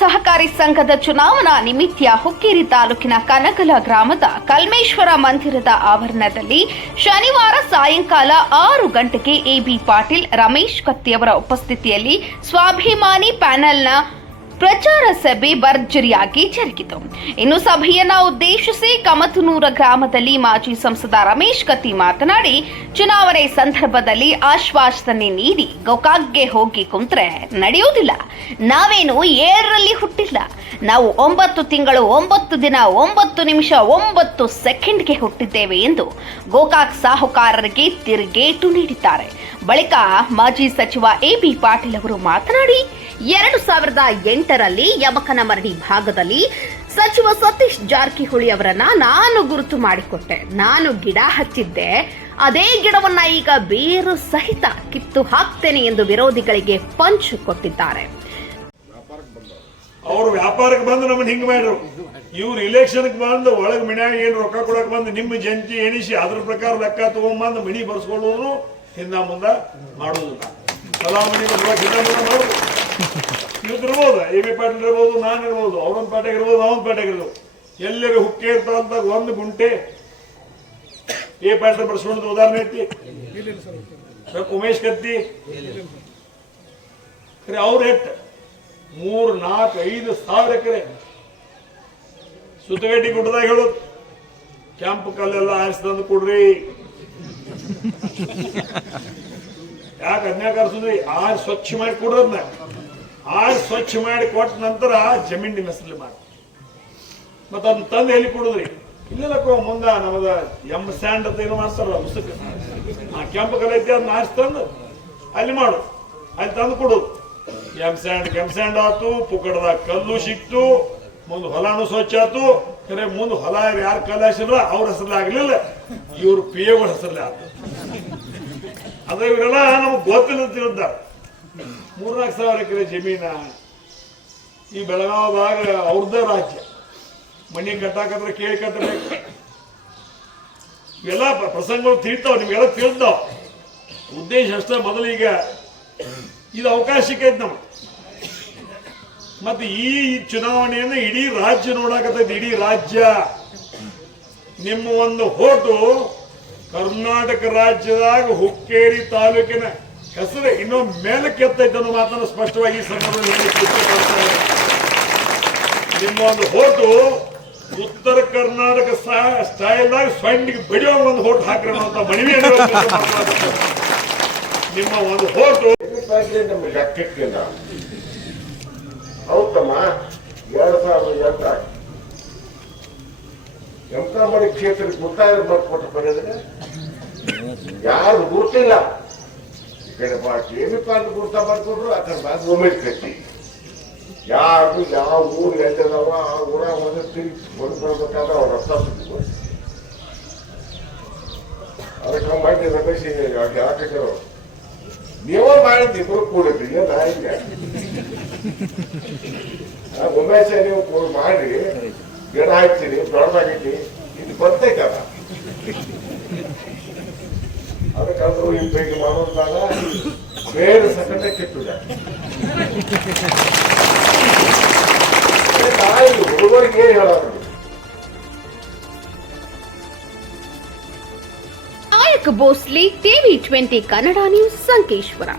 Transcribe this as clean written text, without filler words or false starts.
ಸಹಕಾರಿ ಸಂಘದ ಚುನಾವಣಾ ನಿಮಿತ್ತ ಹುಕ್ಕೇರಿ ತಾಲೂಕಿನ ಕನಗಲ ಗ್ರಾಮದ ಕಲ್ಮೇಶ್ವರ ಮಂದಿರದ ಆವರಣದಲ್ಲಿ ಶನಿವಾರ ಸಾಯಂಕಾಲ 6 ಗಂಟೆಗೆ ಎಬಿ ಪಾಟೀಲ್, ರಮೇಶ್ ಕತ್ತಿಯವರ ಉಪಸ್ಥಿತಿಯಲ್ಲಿ ಸ್ವಾಭಿಮಾನಿ ಪ್ಯಾನೆಲ್ನ ಪ್ರಚಾರ ಸಭೆ ಭರ್ಜರಿಯಾಗಿ ಜರುಗಿತು. ಇನ್ನು ಸಭೆಯನ್ನ ಉದ್ದೇಶಿಸಿ ಕಮತನೂರ ಗ್ರಾಮದಲ್ಲಿ ಮಾಜಿ ಸಂಸದ ರಮೇಶ್ ಕತ್ತಿ ಮಾತನಾಡಿ, ಚುನಾವಣೆ ಸಂದರ್ಭದಲ್ಲಿ ಆಶ್ವಾಸನೆ ನೀಡಿ ಗೋಕಾಕ್ಗೆ ಹೋಗಿ ಕುಂತ್ರೆ ನಡೆಯುವುದಿಲ್ಲ. ನಾವೇನು ಏಳರಲ್ಲಿ ಹುಟ್ಟಿಲ್ಲ. ನಾವು 9 ತಿಂಗಳು 9 ದಿನ 9 ನಿಮಿಷ 9 ಸೆಕೆಂಡ್ಗೆ ಹುಟ್ಟಿದ್ದೇವೆ ಎಂದು ಗೋಕಾಕ್ ಸಾಹುಕಾರರಿಗೆ ತಿರುಗೇಟು ನೀಡಿದ್ದಾರೆ. ಬಳಿಕ ಮಾಜಿ ಸಚಿವ ಎಬಿ ಪಾಟೀಲ್ ಅವರು ಮಾತನಾಡಿ, 2008ರಲ್ಲಿ ಯಮಕನಮರಡಿ ಭಾಗದಲ್ಲಿ ಸಚಿವ ಸತೀಶ್ ಜಾರಕಿಹೊಳಿ ಅವರನ್ನ ನಾನು ಗುರುತು ಮಾಡಿಕೊಟ್ಟೆ. ನಾನು ಗಿಡ ಹಚ್ಚಿದ್ದೆ, ಅದೇ ಗಿಡವನ್ನ ಈಗ ಬೇರು ಸಹಿತ ಕಿತ್ತು ಹಾಕ್ತೇನೆ ಎಂದು ವಿರೋಧಿಗಳಿಗೆ ಪಂಚ್ ಕೊಟ್ಟಿದ್ದಾರೆ. ಅವ್ರು ವ್ಯಾಪಾರಕ್ಕೆ ಬಂದು ನಮ್ಮನ್ನ ಹಿಂಗ್ ಮಾಡ್ರು. ಇವ್ರು ಇಲೆಕ್ಷನ್ಗೆ ಬಂದು ಒಳಗ್ ಮನ್ಯಾಗ ಏನ್ ರೊಕ್ಕ ಕೊಡಕ್ ಬಂದು ನಿಮ್ಮ ಜಂತಿ ಎಣಿಸಿ ಅದ್ರ ಪ್ರಕಾರ ಲೆಕ್ಕ ತಗೊಂಡ್ಬಂದು ಮನಿ ಬರ್ಸ್ಕೊಳ್ಳೋರು ಹಿಂದ ಮುಂದ ಮಾಡುದಿಲ್ಲ. ಸಲಾಮಣಿ ಹಿಂದ ಮುಂದ ಮಾಡೋದು. ಇವತ್ತು ಇರ್ಬೋದು, ಎಬಿ ಪಾಟೀಲ್ ಇರ್ಬೋದು, ನಾನು ಇರ್ಬೋದು, ಅವ್ರೊಂದ್ ಪೇಟೆಗೆ ಇರ್ಬೋದು, ಅವನ್ ಪೇಟೆಗೆ ಇರ್ಬೋದು. ಎಲ್ಲರೂ ಹುಕ್ಕೆ ಇರ್ತಾರಂತ ಒಂದು ಗುಂಟೆ ಎ ಪಾಟೀಲ್ ಬರ್ಸ್ಕೊಂಡು ಉದಾಹರಣೆ ಐತಿ. ಉಮೇಶ್ ಕತ್ತಿ ಅವ್ರ ಎಟ್ 3, 4, 5 ಸಾವಿರ ಎಕರೆ ಸುತ್ತಗಟ್ಟಿ ಗುಡ್ಡದಾಗ ಹೇಳೋದು, ಕೆಂಪು ಕಲ್ಲೆಲ್ಲ ಆರಿಸಿ ತಂದು ಕೊಡ್ರಿ. ಯಾಕೆ ಅನ್ಯಾಕ ಅರ್ಸದ್ರಿ? ಆರ್ ಸ್ವಚ್ಛ ಮಾಡಿ ಕೊಡ್ರದ್ನ. ಆರ್ ಸ್ವಚ್ಛ ಮಾಡಿ ಕೊಟ್ಟ ನಂತರ ಜಮೀನ್ ನಿಮ್ಮ ಹೆಸರಲ್ಲಿ ಮಾಡಿ ಮತ್ತ ಅದನ್ನ ತಂದು ಎಲ್ಲಿ ಕೊಡುದ್ರಿ? ಇಲ್ಲಕ್ಕೋ ಮುಂದ ನಮದ ಸ್ಯಾಂಡ್ ಅಂತ ಏನೋ ಮಾಡ್ತಾರಲ್ಲ ಉಸುಕ, ಕೆಂಪು ಕಲ್ ಐತಿ ಅದನ್ನ ಆರಿಸಿ ತಂದು ಅಲ್ಲಿ ಮಾಡು, ಅಲ್ಲಿ ತಂದು ಕೊಡುದು. ಕೆಂಪ್ಸ್ಯಾಂಡ್ ಆತು, ಪುಕ್ಕಡದಾಗ ಕಲ್ಲು ಸಿಕ್ತು, ಮುಂದ್ ಹೊಲಾನು ಸ್ವಚ್ಛ ಆತು. ಖರೆ ಮುಂದ್ ಹೊಲ ಯಾರು ಕಲ್ಲು ಹಾಸಿದ್ರ ಅವ್ರ ಹೆಸರಲ್ಲಿ ಆಗ್ಲಿಲ್ಲ, ಇವ್ರ ಪಿಎಗಳ ಹೆಸರಲ್ಲಿ ಆತು. ಅದ ಇವರೆಲ್ಲ ನಮಗ್ ಗೊತ್ತಿಲ್ಲ ತಿಳಿದಾರ. 3-4 ಸಾವಿರ ಎಕರೆ ಜಮೀನ ಈ ಬೆಳಗಾವದಾಗ ಅವ್ರದ್ದೇ ರಾಜ್ಯ. ಮನಿ ಕಟ್ಟಾಕತ್ರ ಕೇಳಿ ಕಟ್ಟಬೇಕು. ಇವೆಲ್ಲ ಪ್ರಸಂಗಗಳು ತಿಳಿತಾವ, ನಿಮ್ಗೆಲ್ಲ ತಿಳಿದಾವ. ಉದ್ದೇಶ ಅಷ್ಟೇ. ಮೊದಲೀಗ ಇದು ಅವಕಾಶಕ್ಕೆ ಐತೆ ನಮ್ಗೆ. ಮತ್ತೆ ಈ ಚುನಾವಣೆಯನ್ನು ಇಡೀ ರಾಜ್ಯ ನೋಡಾಕತ್ತೈತಿ. ಇಡೀ ರಾಜ್ಯ ನಿಮ್ಮ ಒಂದು ಹೋಟು ಕರ್ನಾಟಕ ರಾಜ್ಯದಾಗ ಹುಕ್ಕೇರಿ ತಾಲೂಕಿನ ಹೆಸರು ಇನ್ನೊಂದು ಮೇಲಕ್ಕೆ ಎತ್ತೈತೆ ಅನ್ನೋ ಮಾತನ್ನು ಸ್ಪಷ್ಟವಾಗಿ ಈ ಸಂದರ್ಭದಲ್ಲಿ ನಿಮ್ಮ ಒಂದು ಹೋಟು ಉತ್ತರ ಕರ್ನಾಟಕ ಸ್ಟೈಲ್ದಾಗ ಸೊಂಡಿಗೆ ಬಡಿಯೋ ಒಂದು ಹೋಟ್ ಹಾಕ್ರಿ ಅಂತ ಮನವಿ ನಿಮ್ಮ ಒಂದು ಹೋಟು ನಮ್ಗೆ ಲೆಕ್ಕಕ್ಕಿಲ್ಲ. ಹೌದಮ್ಮ, 2008 ಯಮಕನಮರಡಿ ಕ್ಷೇತ್ರಕ್ಕೆ ಗುರ್ತಾಯ ಬರ್ಕೊಟ್ಟು ಬರೋದ್ರೆ ಯಾರು ಗುರ್ತಿಲ್ಲ. ಈ ಕಡೆ ಎಬಿ ಪಾಟೀಲ್ ಗುರ್ತಾ ಬರ್ಕೊಟ್ರು, ಆ ಕಡೆ ಬಾದ್ ಉಮೇಶ್ ಕತ್ತಿ. ಯಾರು ಯಾವ ಊರು ಎಲ್ಲಿದಾವ ಆ ಊರ ಒಂದು ತಿರುಗಿ ಬಂದು ಬರ್ಬೇಕಾದ್ರೆ ಅವ್ರ ರಸ್ತ ಸುತ್ತಿದ್ರು. ಅದಕ್ಕೆ ಮಾಡಿ ರಮೇಶ್ ಯಾಕೆ ನೀವೇ ಮಾಡಿದ್ದು ಇಬ್ರು ಕೂಡಿದ್ರಿ. ಉಮೇಶ ನೀವು ಮಾಡಿ ಗಿಡ ಹಾಕ್ತೀರಿ, ದೊಡ್ಡದಾಗೈತಿ, ಇದು ಬರ್ತೈತಲ್ಲ. ಅದಕ್ಕಂದ್ರು ಈ ಪೈಕಿ ಮಾಡೋದಾಗ ಬೇರೆ ಸಕಟ ಕೆಟ್ಟಿದೆ. ಹುಡುಗರಿಗೆ ಏನ್ ಹೇಳೋದು? Nayak Bhosle, TV 20 Kannada news, Sankeshwar.